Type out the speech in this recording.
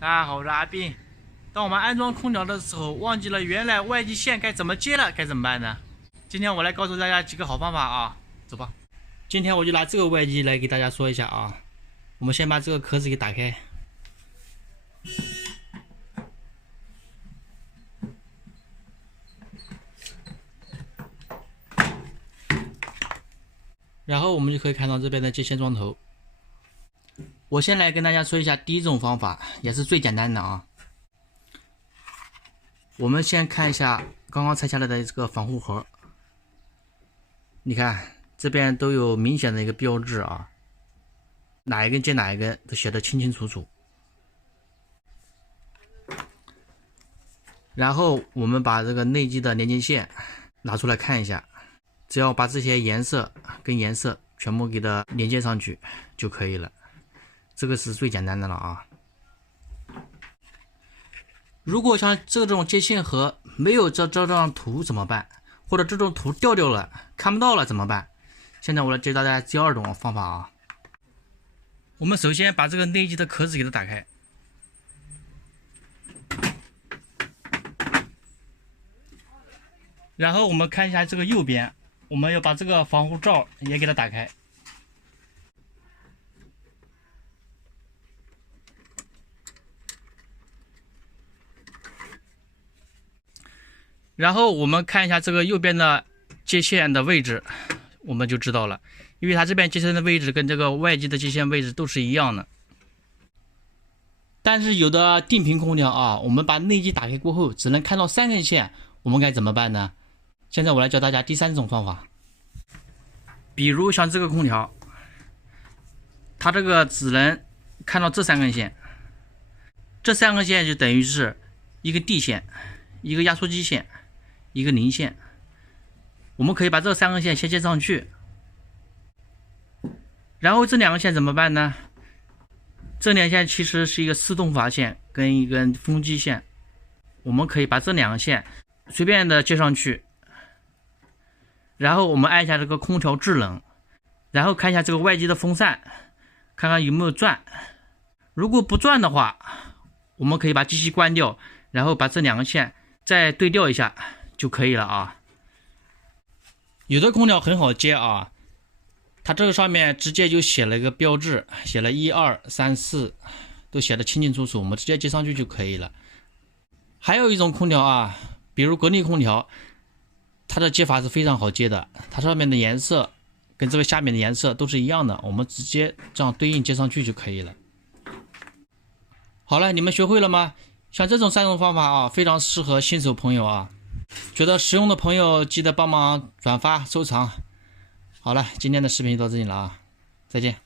大家好，我是阿斌。当我们安装空调的时候，忘记了原来外机线该怎么接了，该怎么办呢？今天我来告诉大家几个好方法啊，走吧。今天我就拿这个外机来给大家说一下啊。我们先把这个壳子给打开，然后我们就可以看到这边的接线桩头。我先来跟大家说一下第一种方法，也是最简单的啊。我们先看一下刚刚拆下来的这个防护盒，你看这边都有明显的一个标志啊，哪一根接哪一根都写得清清楚楚。然后我们把这个内机的连接线拿出来看一下，只要把这些颜色跟颜色全部给它连接上去就可以了。这个是最简单的了啊。如果像这种接线盒没有这张图怎么办？或者这种图掉了，看不到了怎么办？现在我来教大家第二种方法啊。我们首先把这个内机的壳子给它打开，然后我们看一下这个右边，我们要把这个防护罩也给它打开。然后我们看一下这个右边的接线的位置，我们就知道了，因为它这边接线的位置跟这个外机的接线位置都是一样的。但是有的定频空调啊，我们把内机打开过后只能看到3根线，我们该怎么办呢？现在我来教大家第三种方法。比如像这个空调，它这个只能看到这3根线，这3根线就等于是一个地线，一个压缩机线，一个零线。我们可以把这3根线先接上去，然后这2根线怎么办呢？这2线其实是一个自动阀线跟一根风机线，我们可以把这2个线随便的接上去，然后我们按一下这个空调制冷，然后看一下这个外机的风扇，看看有没有转。如果不转的话，我们可以把机器关掉，然后把这2个线再对调一下就可以了啊。有的空调很好接啊，它这个上面直接就写了一个标志，写了1、2、3、4，都写得清清楚楚，我们直接接上去就可以了。还有一种空调啊，比如国内空调，它的接法是非常好接的，它上面的颜色跟这个下面的颜色都是一样的，我们直接这样对应接上去就可以了。好了，你们学会了吗？像这种3种方法啊，非常适合新手朋友啊。觉得实用的朋友记得帮忙转发收藏。好了，今天的视频就到这里了啊，再见。